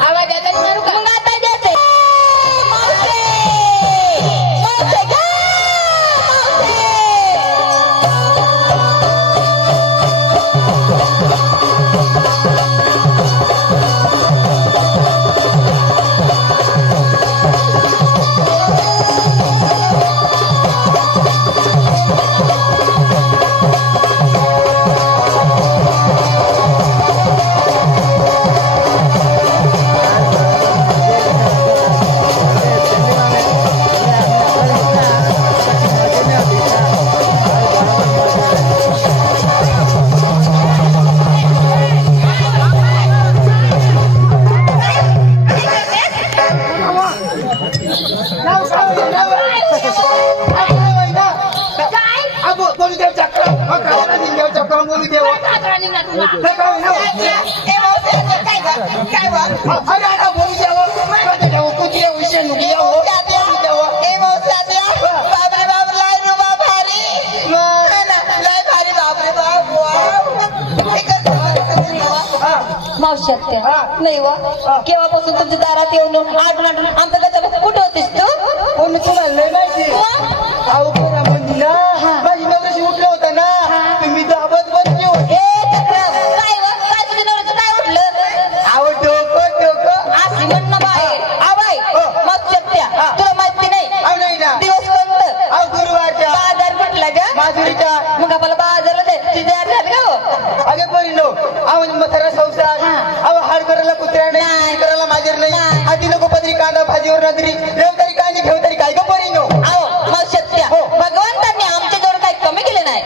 आवाज येतात मारू का? मग आता द्यायचंय. मावशे! मावशे गं! मावशत्या नाही वा केव्हापासून तुमच्या दारात येऊन आठवण आठवण आमच्या गच्चा कुठे होतीस तू? कोणी तुला लय माहिती अहो पोरा म्हणजे ना माझी नवऱ्याशी उठलं होतं ना तुम्ही दाबत बसले होते. काय वा काय तुझ्या नवऱ्याचं काय उठलं? अहो डोकं डोकं अशी म्हण ना बाहेर आबाई मावशत्या तुला माहिती नाही अहो नाही ना दिवस कोणतं? अहो गुरुवारच्या बाजार कुठला ग? माधुरीच्या मग आम्हाला बाजारला दे तुझ्या झालं का हो? अगे परिणो अहो मथारा संसार अहो हाड करायला कुत्र्या नाही करायला माजर नाही आधी नको पदरी कांदा भाजीवर नजरी रेव तरी कांदी घेऊ तरी काय ग परिणो. अहो मावशत्या भगवंतांनी आमच्या जोड काही कमी केले नाही.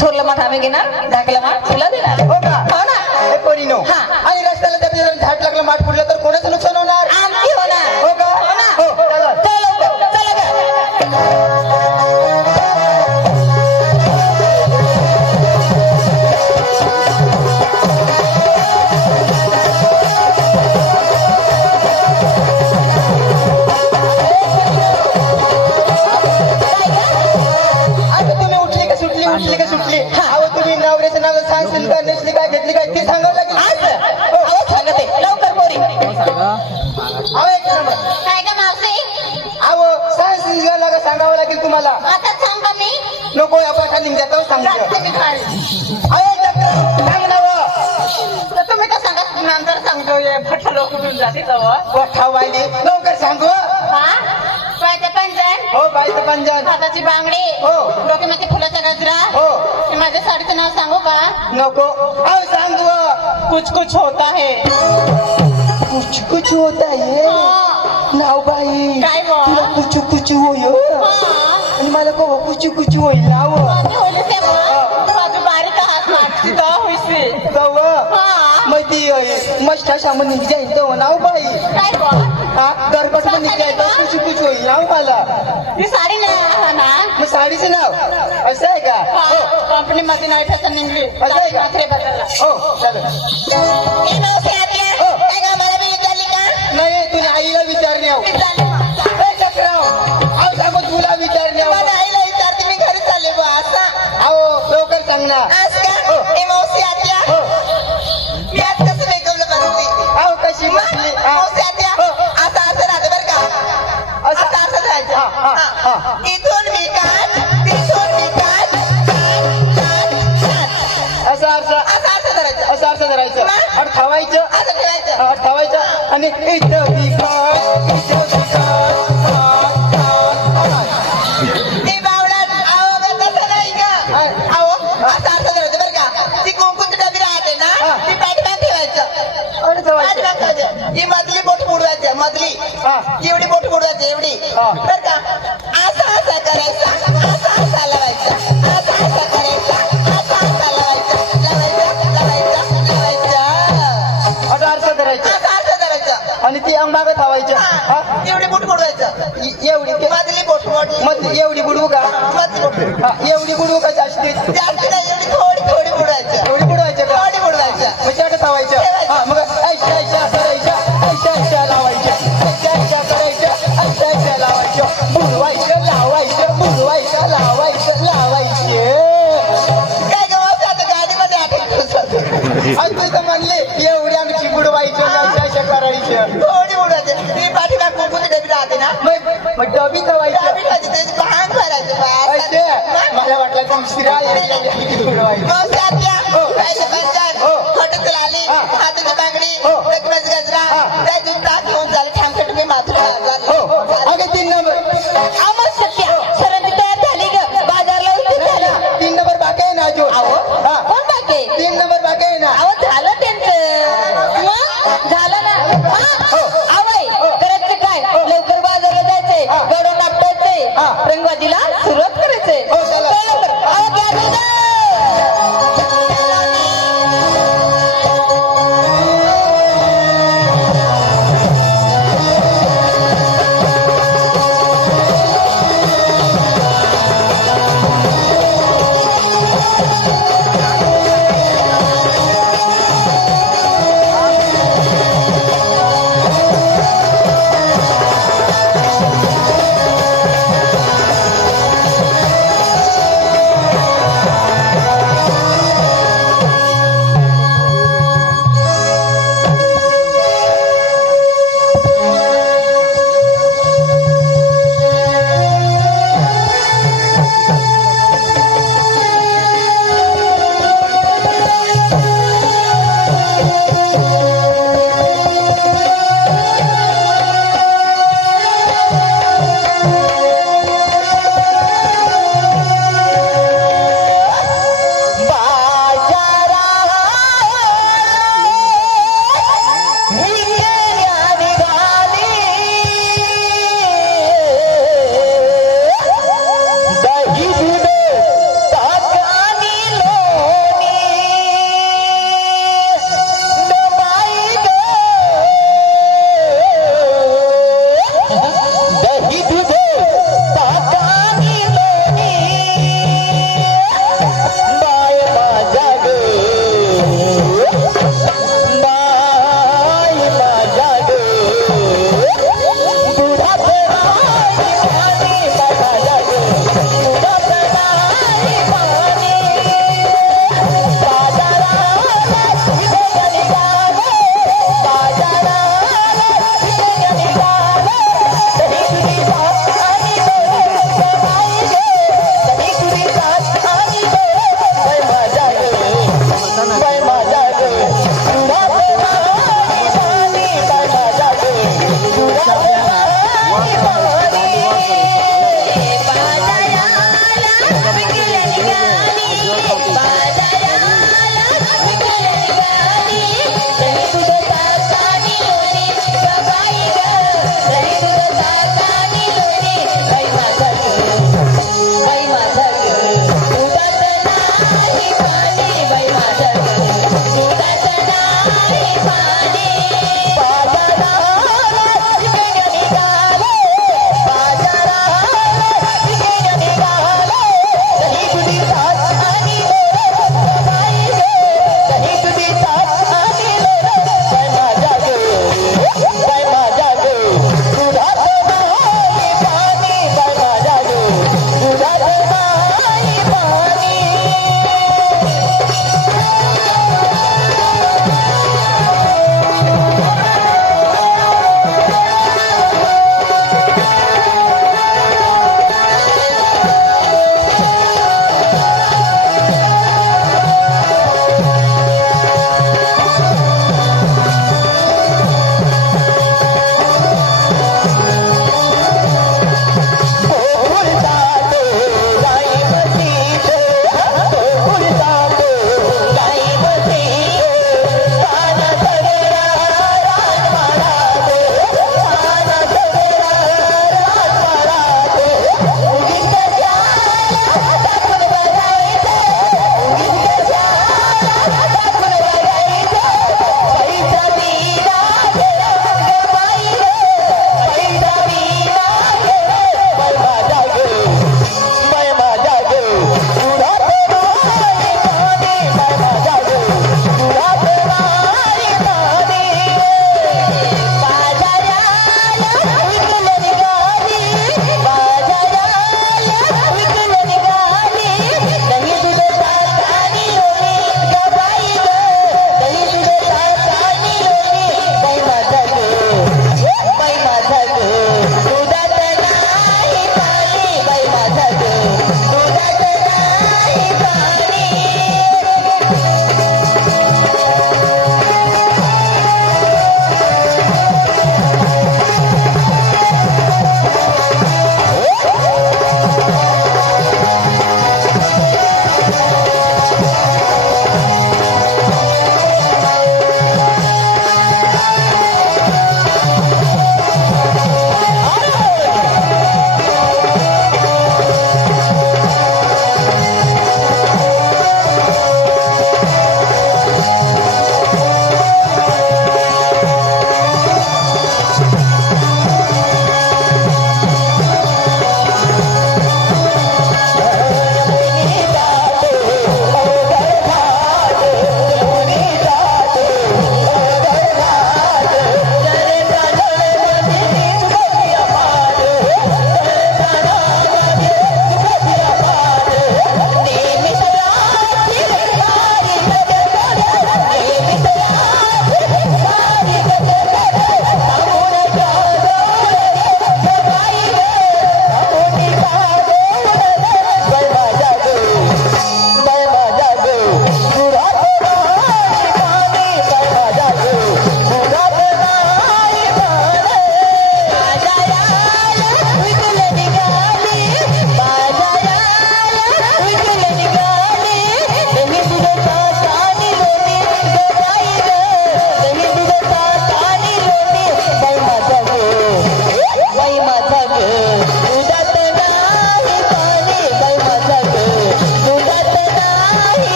थोरलं माठ आम्ही घेणार धाकला माठ तुला देणार हो का हो ना हे परिणो हा. आणि रस्त्याला जर झाड लागलं माठ फुटलं तर कोणाचं नुकसान होणार आमची होणार हो का हो ना हो चला चला लवकर, चला ग. आता तुम्ही उठली का सुटली अहो तुम्ही नवऱ्याचं नाव सांगशील का नेसली काय घेतली काय ते सांगावं लागेल अहो सांगते लवकर पोरी. अहो एक नंबर काय का मावशी? अहो सांगशील का सांगावं लागेल तुम्हाला आता सांग का मी? नको या पाठा निघतो सांगितलं सांग ना तर तुम्ही का सांगा नंतर सांगतो ये फट लोक मिळून जाते तेव्हा. गोठा वाहिली लवकर सांगू हा पायचं पंजन हो बाईचं पंजन हाताची बांगडी हो. डोक्यामध्ये फुलाचा गजरा हो माझ्या साडीचं नाव सांगू का? नको अहो सांगू कुछ कुछ होता है. कुछ कुछ होता है नाव बाई काय गं? तुला कुछ कुछ होय आणि मला को कुछ कुछ होईल नाव मी होले तेव्हा बाजू बारीक हात नाटची का होईसे तव ती मस्ता सामान निघाय तो नाव बाई काय गं? हा गरबाचं निघाय तो कुछ कुछ होईल नाव मला ही साडी नाही ना मग साडीचं नाव असं आहे का कंपनी मध्ये नाही फॅशन निघली असं आहे का? मात्रे बदलला. हो चालेल ए मावशी आत्या, हो. काय का मला बी विचारली का? नाही तुला आईला विचारणे आहो अहो सांगू तुला विचारणे आहो मला आईला विचारते मी घरी चालले बा असा अहो लवकर सांग ना आज का? ए मावशी आत्या हो मी आज कसं मेकअपला बसली? अहो कशी बसली हा. मावशी आत्या हो. असं राहतं बरं का असं असं राहायचं हा, हा, हा. इथून मी काढ तिथून मी काढ असं असं धरायचं असं अर्थ धरायचं मग? आणि ठेवायचं असं ठेवायचं ठेवायचं आणि इथं विकास ते बावळट अहो ग तसं नाही का अहो असं असं धरायचं बरं का ती कुंकूची डबी राहते ना हा. ती पाठीमाग ठेवायचं आणि ठेवायचं पाठीमाग ठेवायचं ही मधली बोट बुडवायचं मधली हा. एवढी बोट बुडवायची एवढी हा. बरं का असं असं करायचं असं लावायचं असं करायचं असं लावायचं लावायचं असं अर्थ धरायचं असं धरायचं आणि ती अंगाग ठेवायचं हा? एवढी बोट बुडवायचं एवढी मधली बोट मोठी मग एवढी बुडवू का मधली बोट हा, एवढी बुडवू का जास्ती जास्त नाही एवढी थोडी बुडवायचं एवढी बुडवायचं का थोडी बुडवायचं मग त्या ठेवायचं हा मग ऐशा करायच्या ऐशा लावायच्या ऐशा करायच्या ऐशा लावायच्या बुडवायचं लावायचं काय गं आता गाडीमध्ये आठवलं आणि तू तर म्हणले एवढी आमची बुडवायचं ऐशा करायचं मग डबी चवायचं डबी म्हणजे त्याची भांग भरायचं बा. असे मला वाटलं तर उशिरा उडवायचं मौसात्या, हो. पायाचं पंचन, हो. खोटाचं लाली, हा. हाताची बांगडी, हो. डोक्याचं गजरा, हा. त्यातून ताक घेऊन झालं, ठामखट मी माथुरा हो अगे 3 नंबर आमच सत्या सरंदी तयार झाली ग बाजारला उशीर झाला 3 नंबर बाकी आहे ना अजून अहो हा कोण बाकी 3 नंबर बाकी आहे ना अहो झालं त्यांचं मग झालं ना हो. आवय करायचं काय लवकर बाजारला जायचंय हा. गडो नापटायचंय हा. रंगवादीला सुरुवात